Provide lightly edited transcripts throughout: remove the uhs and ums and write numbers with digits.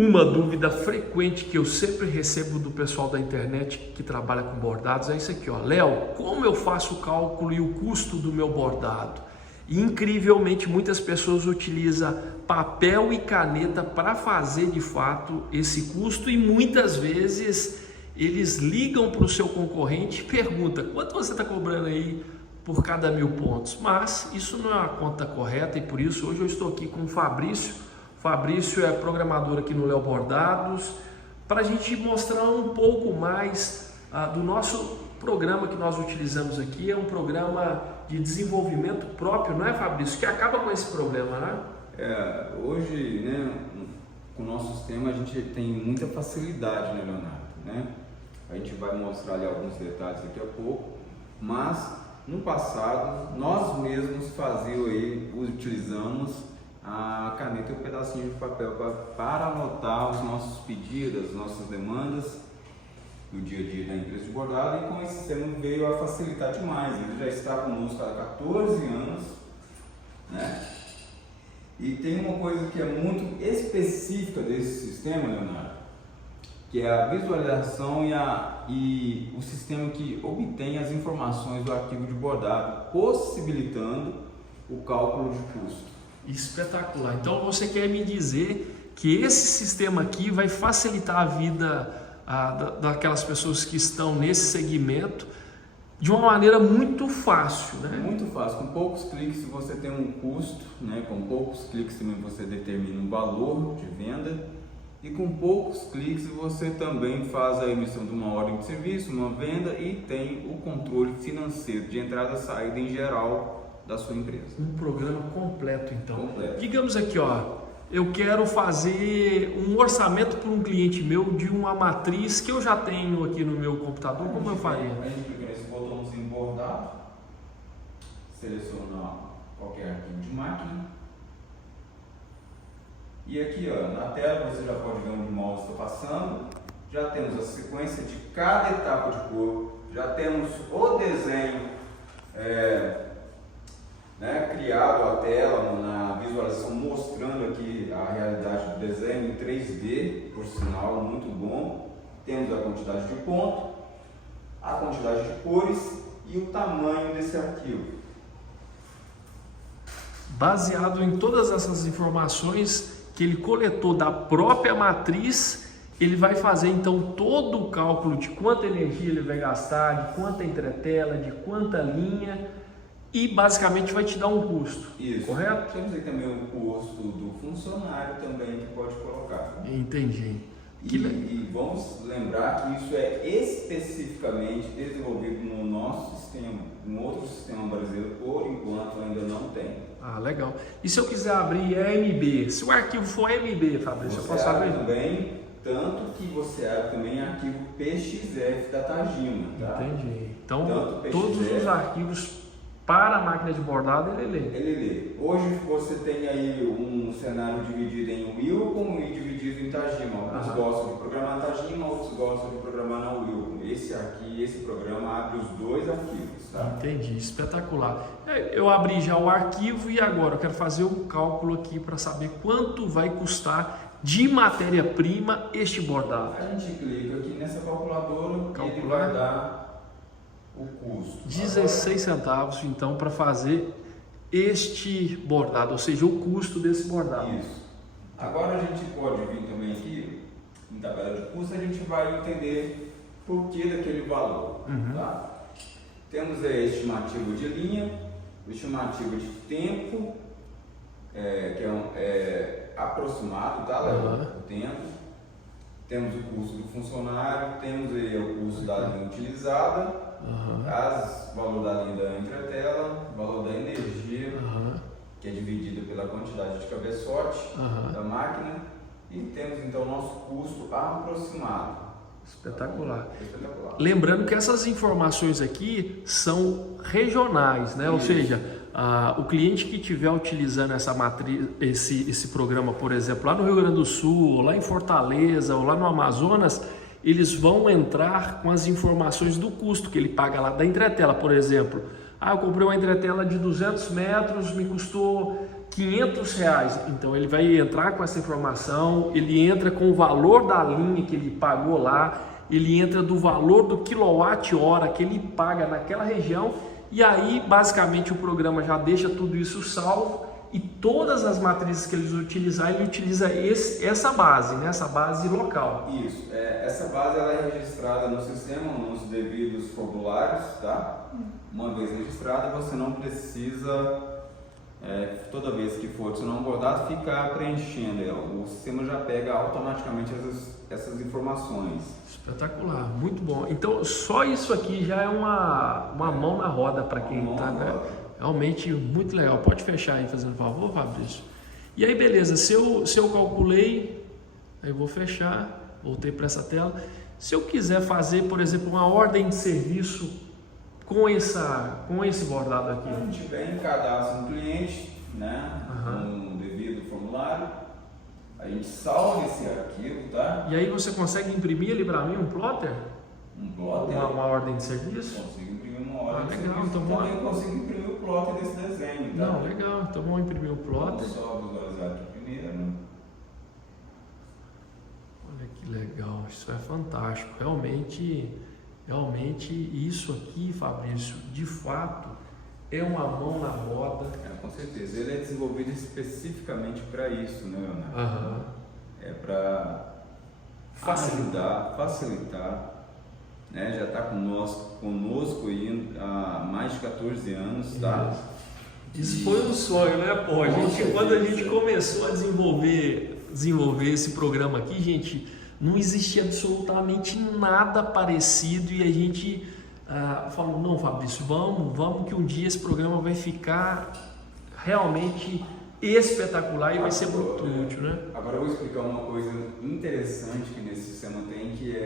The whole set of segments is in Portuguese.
Uma dúvida frequente que eu sempre recebo do pessoal da internet que trabalha com bordados é isso aqui, ó. Léo, como eu faço o cálculo e o custo do meu bordado? E, incrivelmente, muitas pessoas utilizam papel e caneta para fazer de fato esse custo e muitas vezes eles ligam para o seu concorrente e perguntam quanto você está cobrando aí por cada 1000 pontos. Mas isso não é uma conta correta e por isso hoje eu estou aqui com o Fabrício. Fabrício é programador aqui no Léo Bordados, para a gente mostrar um pouco mais do nosso programa que nós utilizamos aqui. É um programa de desenvolvimento próprio, não é, Fabrício? Que acaba com esse problema, né? Hoje, né, com o nosso sistema a gente tem muita facilidade, né, Leonardo? Né? A gente vai mostrar ali alguns detalhes daqui a pouco, mas no passado nós mesmos utilizamos a caneta e um pedacinho de papel para anotar os nossos pedidos, as nossas demandas do dia a dia da empresa de bordado, e com esse sistema veio a facilitar demais. Ele já está conosco há 14 anos, né? E tem uma coisa que é muito específica desse sistema, Leonardo, que é a visualização e o sistema que obtém as informações do arquivo de bordado, possibilitando o cálculo de custo. Espetacular. Então você quer me dizer que esse sistema aqui vai facilitar a vida daquelas pessoas que estão nesse segmento de uma maneira muito fácil, né? Muito fácil. Com poucos cliques você tem um custo, né? Com poucos cliques também você determina um valor de venda, e com poucos cliques você também faz a emissão de uma ordem de serviço, uma venda, e tem o controle financeiro de entrada e saída em geral da sua empresa. Um programa completo, então. Completo. Digamos aqui, ó, eu quero fazer um orçamento para um cliente meu de uma matriz que eu já tenho aqui no meu computador. Como eu faria? A gente clica nesse botãozinho bordado, seleciona qualquer arquivo de máquina, e aqui, ó, na tela você já pode ver onde o mouse está passando. Já temos a sequência de cada etapa de cor, já temos o desenho criado a tela na visualização, mostrando aqui a realidade do desenho em 3D, por sinal, muito bom. Temos a quantidade de ponto, a quantidade de cores e o tamanho desse arquivo. Baseado em todas essas informações que ele coletou da própria matriz, ele vai fazer então todo o cálculo de quanta energia ele vai gastar, de quanta entretela, de quanta linha, e basicamente vai te dar um custo. Isso. Correto? Temos aí também o custo do funcionário também que pode colocar. Entendi. E vamos lembrar que isso é especificamente desenvolvido no nosso sistema, no outro sistema brasileiro, por enquanto ainda não tem. Ah, legal. E se eu quiser abrir MB? Se o arquivo for MB, Fabrício, eu posso abrir? Também, tanto que você abre também arquivo PXF da Tajima, tá? Entendi. Então, tanto todos PXF, os arquivos para a máquina de bordado ele lê. Ele lê. Hoje você tem aí um cenário dividido em Wilcom e dividido em Tajima. Alguns gostam de programar na Tajima, outros gostam de programar na Wilcom. Esse programa abre os dois arquivos, tá? Entendi, espetacular. Eu abri já o arquivo e agora eu quero fazer um cálculo aqui para saber quanto vai custar de matéria-prima este bordado. A gente clica aqui nessa calculadora e ele vai dar o custo. 16 centavos então para fazer este bordado, ou seja, o custo desse bordado. Isso. Agora a gente pode vir também aqui em tabela de custo, a gente vai entender por que daquele valor. Tá? Temos a estimativa de linha, estimativa de tempo, que é aproximado, tá, o tempo. Temos o custo do funcionário, temos aí o custo da linha utilizada, valor da linha da entretela, valor da energia, que é dividida pela quantidade de cabeçote da máquina, e temos então o nosso custo aproximado. Espetacular. Espetacular. Lembrando que essas informações aqui são regionais, né? Ou seja, o cliente que estiver utilizando essa matriz, esse programa, por exemplo, lá no Rio Grande do Sul, ou lá em Fortaleza, ou lá no Amazonas, eles vão entrar com as informações do custo que ele paga lá da entretela, por exemplo. Eu comprei uma entretela de 200 metros, me custou R$500, então ele vai entrar com essa informação, ele entra com o valor da linha que ele pagou lá, ele entra do valor do quilowatt-hora que ele paga naquela região, e aí basicamente o programa já deixa tudo isso salvo, e todas as matrizes que eles utilizar, ele utiliza essa base, né? Essa base local. Isso, essa base ela é registrada no sistema, nos devidos formulários, tá? Uma vez registrada, você não precisa, toda vez que for adicionar um bordado, ficar preenchendo ela. O sistema já pega automaticamente essas informações. Espetacular, muito bom. Então, só isso aqui já é uma mão na roda para quem está, né? Realmente muito legal. Pode fechar aí, fazendo favor, Fabrício. E aí, beleza, se eu calculei, aí eu vou fechar, voltei para essa tela. Se eu quiser fazer, por exemplo, uma ordem de serviço com esse bordado aqui. A gente vem, cadastra um cliente, né, com o devido formulário, a gente salva esse arquivo, tá? E aí você consegue imprimir ali para mim um plotter? Um plotter? Uma ordem de serviço? Consigo imprimir uma ordem de legal, serviço. então Também consigo imprimir o plotter desse desenho, tá? Não, legal, então vamos imprimir o plotter. Vamos só visualizar aqui primeiro. Olha que legal, isso é fantástico. Realmente isso aqui, Fabrício, de fato é uma mão na roda. Com certeza. Ele é desenvolvido especificamente para isso, né, Leonardo? É para facilitar, né? Já está conosco aí há mais de 14 anos, tá? Isso foi um sonho, né, pô? Quando a gente começou a desenvolver esse programa aqui, gente, não existia absolutamente nada parecido, e a gente falou, não, Fabrício, vamos que um dia esse programa vai ficar realmente espetacular e vai ser muito útil, né? Agora eu vou explicar uma coisa interessante que nesse sistema tem, que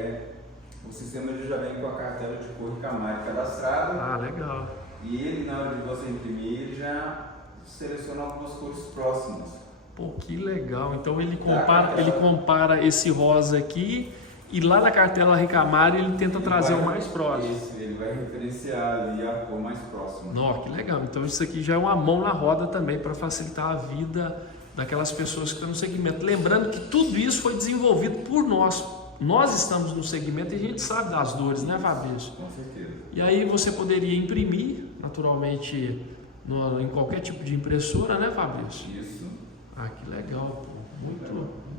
o sistema já vem com a cartela de cor Ricamari cadastrada. Ah, legal. E ele, na hora de você imprimir, ele já seleciona algumas cores próximas. Pô, que legal. Então ele compara esse rosa aqui, e lá na cartela Ricamari ele tenta trazer o mais próximo. Isso, ele vai referenciar ali a cor mais próxima. Nossa, que legal. Então isso aqui já é uma mão na roda também para facilitar a vida daquelas pessoas que estão no segmento. Lembrando que tudo isso foi desenvolvido por nós. Nós estamos no segmento e a gente sabe das dores, né, Fabrício? Com certeza. E aí você poderia imprimir, naturalmente, em qualquer tipo de impressora, né, Fabrício? Isso. Ah, que legal, pô.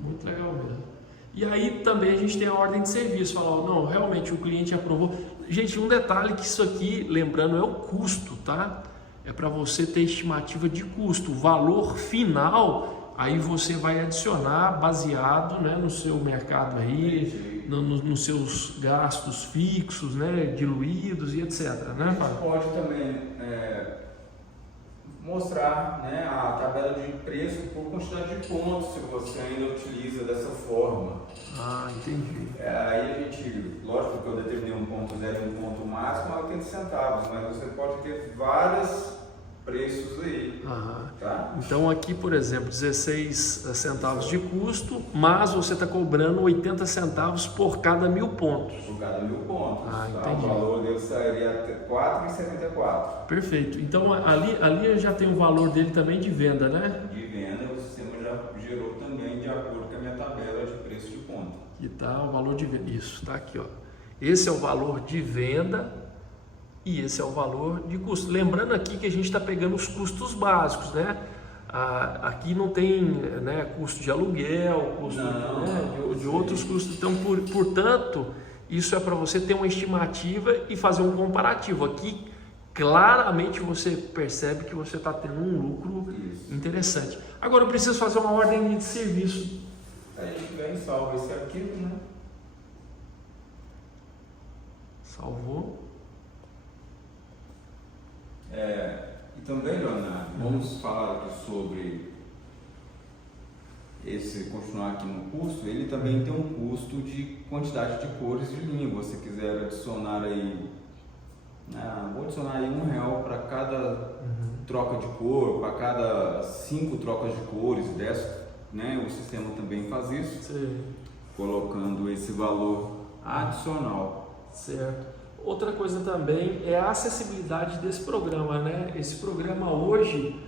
Muito legal mesmo. E aí também a gente tem a ordem de serviço, falar, não, realmente o cliente aprovou. Gente, um detalhe que isso aqui, lembrando, é o custo, tá? É para você ter estimativa de custo. O valor final, aí você vai adicionar baseado, né, no seu mercado aí, nos seus gastos fixos, né, diluídos e etc. Né, Fábio? Pode também mostrar, né, a tabela de preço por quantidade de pontos, se você ainda utiliza dessa forma. Ah, entendi. Aí a gente, lógico que eu determinei um ponto zero e um ponto máximo a 80 centavos, mas você pode ter vários preços aí. Tá? Então aqui, por exemplo, 16 centavos de custo, mas você está cobrando 80 centavos por cada 1000 pontos. Por cada 1000 pontos. Ah, tá? entendi. O valor dele sairia R$ 4,74. Perfeito. Então ali já tem o valor dele também de venda, né? De venda, o sistema já gerou também de acordo com a minha tabela de preço de ponto. Aqui está o valor de venda. Isso, está aqui, ó. Esse é o valor de venda. E esse é o valor de custo. Lembrando aqui que a gente está pegando os custos básicos, né? Aqui não tem, né, custo de aluguel, custo de outros custos. Então, portanto, isso é para você ter uma estimativa e fazer um comparativo. Aqui, claramente, você percebe que você está tendo um lucro interessante. Agora, eu preciso fazer uma ordem de serviço. Aí a gente vem e salva esse arquivo, né? Salvou. E também, Leonardo, vamos falar aqui sobre continuar aqui no custo. Ele também tem um custo de quantidade de cores de linha. Se você quiser adicionar aí, vou adicionar aí R$1 para cada troca de cor, para cada 5 trocas de cores, 10, né? O sistema também faz isso. Sim. Colocando esse valor adicional. Certo. Outra coisa também é a acessibilidade desse programa, né? Esse programa hoje,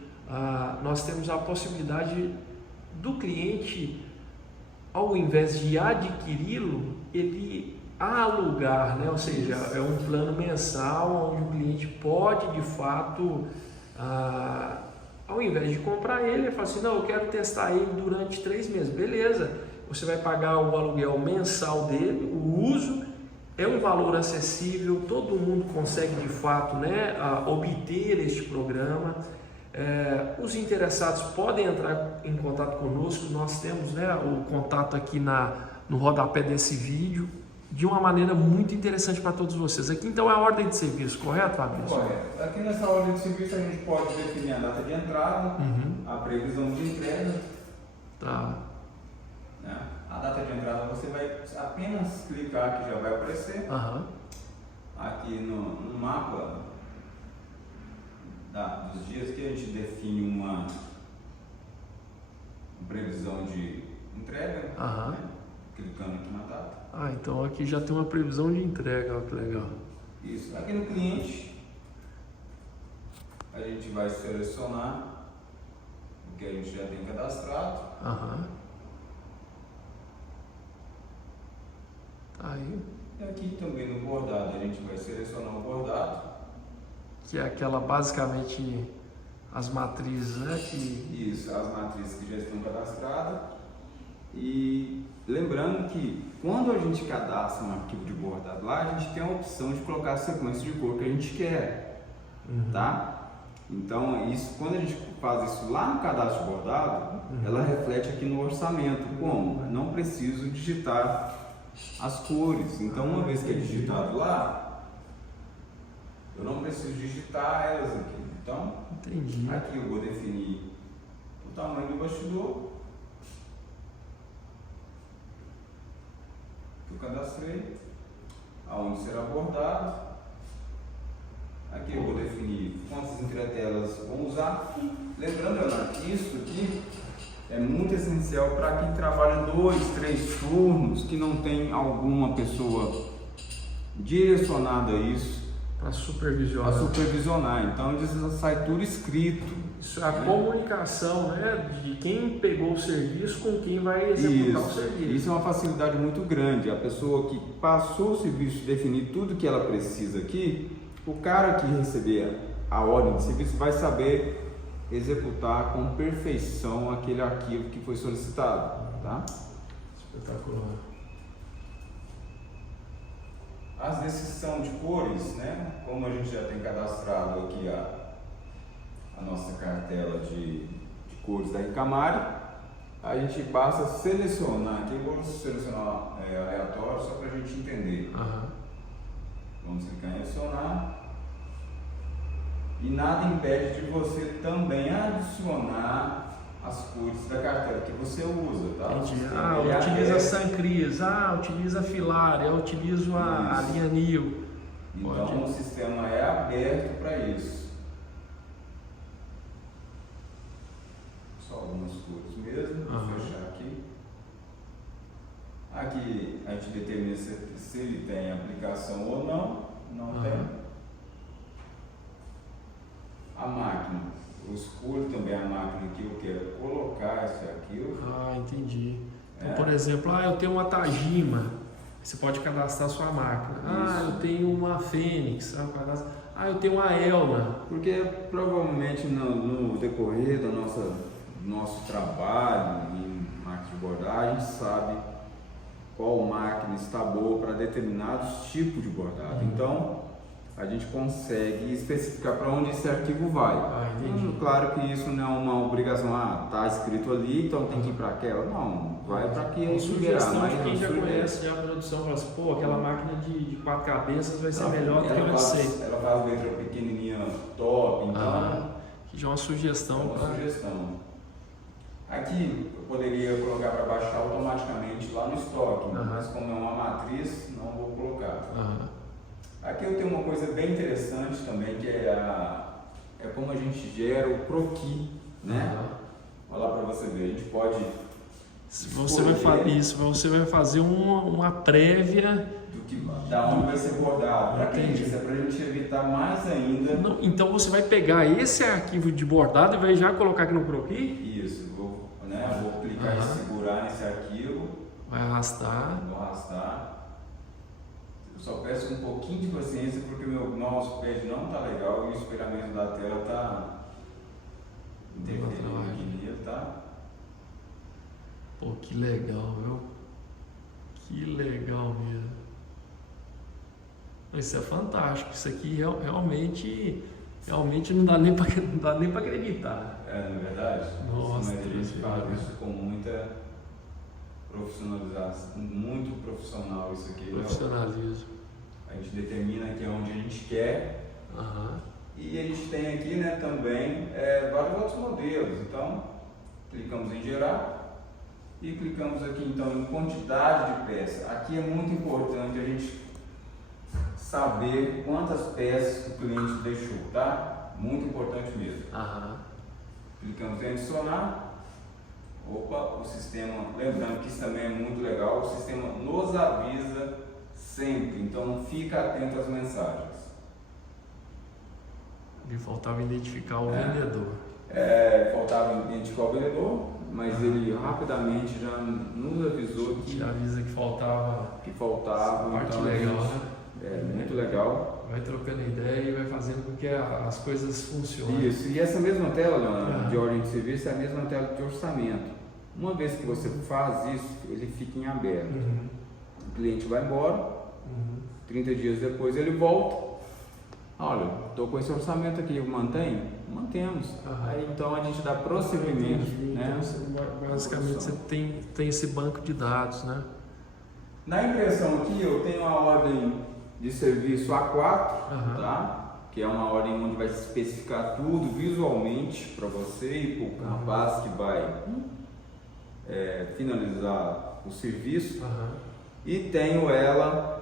nós temos a possibilidade do cliente, ao invés de adquiri-lo, ele alugar, né? Ou seja, é um plano mensal onde o cliente pode de fato, ao invés de comprar ele fala assim, não, eu quero testar ele durante 3 meses, beleza, você vai pagar o aluguel mensal dele, o uso, é um valor acessível, todo mundo consegue de fato, né, obter este programa. Os interessados podem entrar em contato conosco, nós temos, né, o contato aqui no rodapé desse vídeo, de uma maneira muito interessante para todos vocês. Aqui então é a ordem de serviço, correto, Fabrício? Correto. Aqui nessa ordem de serviço a gente pode definir a data de entrada, a previsão de entrega. Tá. Né? A data de entrada você vai apenas clicar que já vai aparecer. Aqui no mapa dos dias que a gente define uma previsão de entrega, né? Clicando aqui na data. Então aqui já tem uma previsão de entrega, olha que legal. Isso. Aqui no cliente a gente vai selecionar o que a gente já tem cadastrado. Aí. E aqui também no bordado a gente vai selecionar o bordado. Que é aquela basicamente as matrizes, né? Isso, as matrizes que já estão cadastradas. E lembrando que quando a gente cadastra um arquivo de bordado lá, a gente tem a opção de colocar a sequência de cor que a gente quer, tá? Então, quando a gente faz isso lá no cadastro de bordado, ela reflete aqui no orçamento. Como? Não preciso digitar as cores. Então, uma vez que é digitado lá, eu não preciso digitar elas aqui. Então, aqui eu vou definir o tamanho do bastidor que eu cadastrei, aonde será bordado. Aqui eu vou definir quantas entretelas vou usar. Lembrando, Leonardo, que isso aqui é muito essencial para quem trabalha 2, 3 turnos, que não tem alguma pessoa direcionada a isso. Para supervisionar. Então isso sai tudo escrito. Isso é a comunicação, né, de quem pegou o serviço com quem vai executar o serviço. Isso é uma facilidade muito grande. A pessoa que passou o serviço, definir tudo que ela precisa aqui, o cara que receber a ordem de serviço vai saber executar com perfeição aquele arquivo que foi solicitado, tá? Espetacular. As descrições de cores, né? Como a gente já tem cadastrado aqui a nossa cartela de cores da Ricamari, a gente basta selecionar aqui, vou selecionar aleatório só para a gente entender. Vamos clicar em adicionar. E nada impede de você também adicionar as cores da cartela que você usa, tá? Utiliza Sancris, utiliza Filária, utilizo a linha NIL. Então o sistema é aberto para isso. Só algumas cores mesmo, vou fechar aqui. Aqui a gente determina se ele tem aplicação ou não tem. A máquina, eu escolho também a máquina que eu quero colocar esse arquivo. Entendi. Então, por exemplo, eu tenho uma Tajima, você pode cadastrar a sua máquina. Eu tenho uma Fênix, eu tenho uma Elna. Porque provavelmente no decorrer do nosso trabalho em máquina de bordar, a gente sabe qual máquina está boa para determinados tipos de bordado. Então, a gente consegue especificar para onde esse arquivo vai. Claro que isso não é uma obrigação, tá escrito ali, então tem que ir para aquela. Não, vai para que a sugestão de quem já conhece a produção, fala assim, aquela máquina de 4 cabeças vai ser melhor do que eu sei. Ela faz letra pequenininha top, então... que já é uma sugestão. Aqui eu poderia colocar para baixar automaticamente lá no estoque, mas como é uma matriz, não vou colocar. Aqui eu tenho uma coisa bem interessante também, que é como a gente gera o croquis, né? Olha lá para você ver, a gente pode... Você vai fazer uma prévia da onde vai ser bordado. Para que Entendi. isso? É para a gente evitar mais ainda. Não, então você vai pegar esse arquivo de bordado e vai já colocar aqui no croquis? Isso, vou clicar e segurar nesse arquivo. Vai arrastar. Vou arrastar. Eu só peço um pouquinho de paciência porque o meu mousepad não está legal e o espelhamento da tela está interferindo aqui nele, tá? Pô, que legal, viu? Que legal mesmo. Isso é fantástico. Isso aqui realmente não dá nem para acreditar. É, não é verdade? Nossa, mas a gente faz Deus. isso com muita profissionalização, muito profissional isso aqui. Profissionalismo. A gente determina aqui onde a gente quer. Aham. E a gente tem aqui, né, também vários outros modelos. Então, clicamos em gerar e clicamos aqui então em quantidade de peças. Aqui é muito importante a gente saber quantas peças o cliente deixou, tá? Muito importante mesmo. Aham. Clicamos em adicionar. Opa, o sistema, lembrando que isso também é muito legal, o sistema nos avisa sempre, então fica atento às mensagens. E faltava identificar o vendedor. Faltava identificar o vendedor, mas ele rapidamente já nos avisou Te avisa que faltava. que faltava. Parte então, legal, né? É muito legal. Vai trocando ideia e vai fazendo com que as coisas funcionem. Isso, e essa mesma tela, Leonardo, de ordem de serviço é a mesma tela de orçamento. Uma vez que você faz isso, ele fica em aberto. O cliente vai embora, 30 dias depois ele volta. Olha, estou com esse orçamento aqui, mantém? Mantemos. Aí então a gente dá prosseguimento. Né? Então, basicamente você tem esse banco de dados, né? Na impressão aqui eu tenho a ordem de serviço A4, tá? Que é uma ordem onde vai especificar tudo visualmente para você e para o rapaz que vai finalizar o serviço. E tenho ela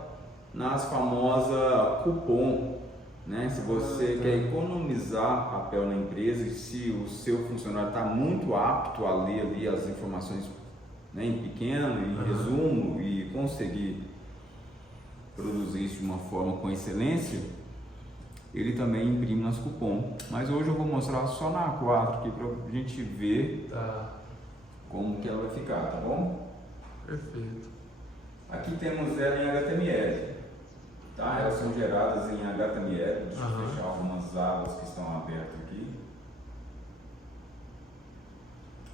nas famosas cupom, né? Se você quer economizar papel na empresa e se o seu funcionário está muito apto a ler ali as informações, né, em pequeno, em resumo e conseguir produzir isso de uma forma com excelência, ele também imprime nas cupom. Mas hoje eu vou mostrar só na A4 aqui para a gente ver como que ela vai ficar, tá bom? Perfeito. Aqui temos ela em HTML, tá? Elas são geradas em HTML. Deixa eu fechar algumas abas que estão abertas aqui.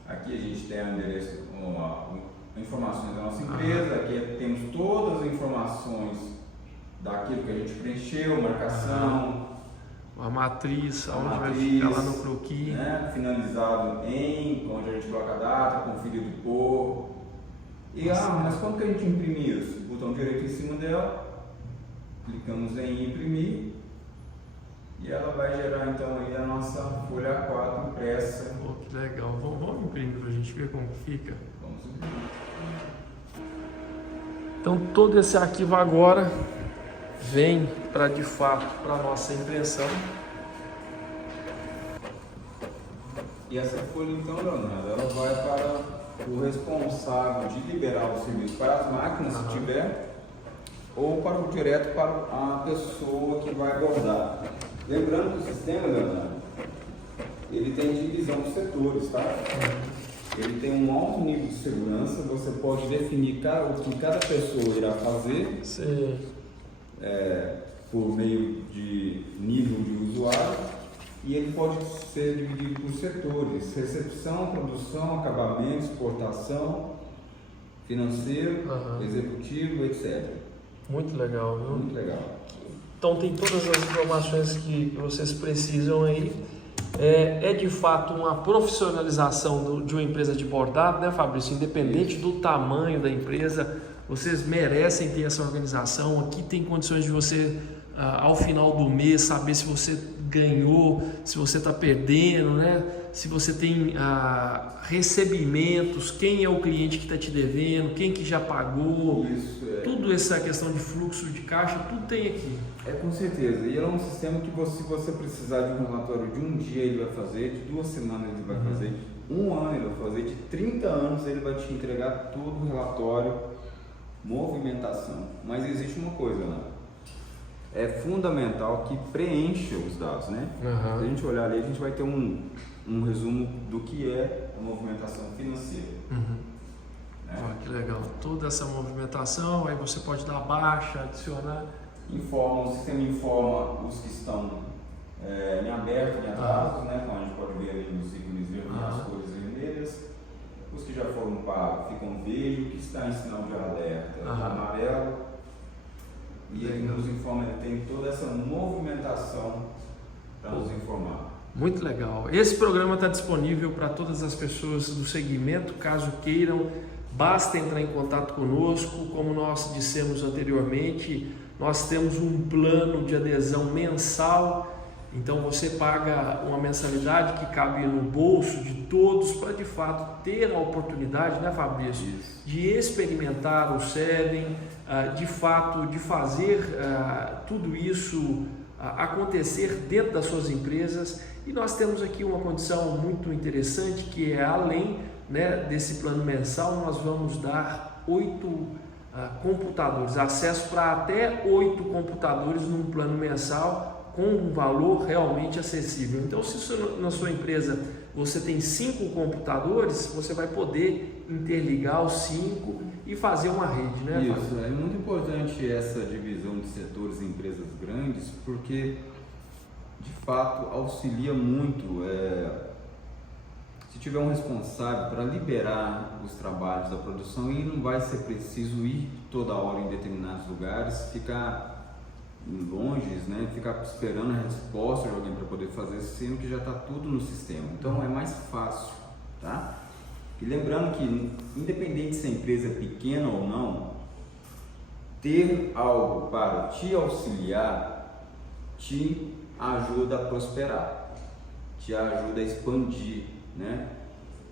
Aqui a gente tem o endereço, informações da nossa empresa. Aqui temos todas as informações daquilo que a gente preencheu, marcação, a matriz, onde vai ficar lá no croquis, né? Finalizado em, onde a gente coloca a data, conferido por. E mas como que a gente imprime isso? Botão direito em cima dela, clicamos em imprimir e ela vai gerar então aí a nossa folha A4 impressa. Pô, que legal. Vamos imprimir para a gente ver como fica. Vamos imprimir. Então todo esse arquivo agora vem para de fato para a nossa impressão. E essa folha então, Leonardo, ela vai para o responsável de liberar o serviço para as máquinas, se tiver, ou para o direto para a pessoa que vai bordar. Lembrando que o sistema, Leonardo, ele tem divisão de setores, tá? Ele tem um alto nível de segurança, você pode definir o que cada pessoa irá fazer. Sim. Por meio de nível de usuário, e ele pode ser dividido por setores: recepção, produção, acabamento, exportação, financeiro, executivo, etc. Muito legal, viu? Muito legal. Então tem todas as informações que vocês precisam aí. É de fato uma profissionalização de uma empresa de bordado, né, Fabrício? Independente do tamanho da empresa, vocês merecem ter essa organização. Aqui tem condições de você, ao final do mês, saber se você ganhou, se você está perdendo, né? Se você tem recebimentos, quem é o cliente que está te devendo, quem que já pagou. Isso, Tudo essa questão de fluxo de caixa, tudo tem aqui. Com certeza. E é um sistema que se você precisar de um relatório de um dia ele vai fazer, de 2 semanas ele vai fazer, de 1 ano ele vai fazer, de 30 anos ele vai te entregar todo o relatório movimentação. Mas existe uma coisa, né? É fundamental que preencha os dados, né? Uhum. Se a gente olhar ali, a gente vai ter um resumo do que é a movimentação financeira. Uhum. Né? Que legal. Toda essa movimentação, aí você pode dar baixa, adicionar. O sistema informa os que estão em aberto, em atraso, né? Então a gente pode ver ali nos ícones vermelhos, as cores vermelhas. Os que já foram pagos ficam verde, o que está em sinal de alerta, amarelo. E ele nos informa, ele tem toda essa movimentação para nos informar. Muito legal. Esse programa está disponível para todas as pessoas do segmento, caso queiram, basta entrar em contato conosco. Como nós dissemos anteriormente, nós temos um plano de adesão mensal, então você paga uma mensalidade que cabe no bolso de todos para de fato ter a oportunidade, né, Fabrício, de experimentar o Seven, de fato de fazer tudo isso acontecer dentro das suas empresas. E nós temos aqui uma condição muito interessante, que é além, né, desse plano mensal, nós vamos dar 8 computadores, acesso para até 8 computadores num plano mensal com um valor realmente acessível. Então, se na sua empresa você tem 5 computadores, você vai poder interligar os 5 e fazer uma rede, né? Isso, é muito importante essa divisão de setores em empresas grandes, porque de fato auxilia muito. Se tiver um responsável para liberar os trabalhos da produção, e não vai ser preciso ir toda hora em determinados lugares, ficar longe, né? Ficar esperando a resposta de alguém para poder fazer, sendo que já está tudo no sistema. Então é mais fácil, tá? E lembrando que, independente se a empresa é pequena ou não, ter algo para te auxiliar te ajuda a prosperar, te ajuda a expandir, né?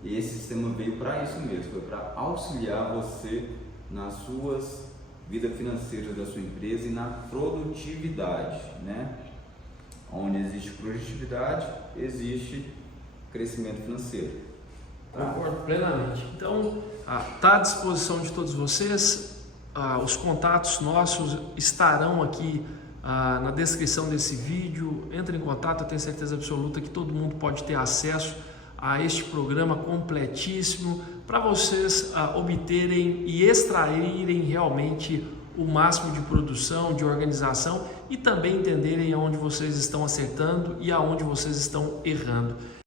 E esse sistema veio para isso mesmo, foi para auxiliar você nas suas vidas financeiras da sua empresa e na produtividade, né? Onde existe produtividade, existe crescimento financeiro. Concordo plenamente. Então, está à disposição de todos vocês. Os contatos nossos estarão aqui na descrição desse vídeo. Entre em contato, eu tenho certeza absoluta que todo mundo pode ter acesso a este programa completíssimo para vocês obterem e extraírem realmente o máximo de produção, de organização e também entenderem aonde vocês estão acertando e aonde vocês estão errando.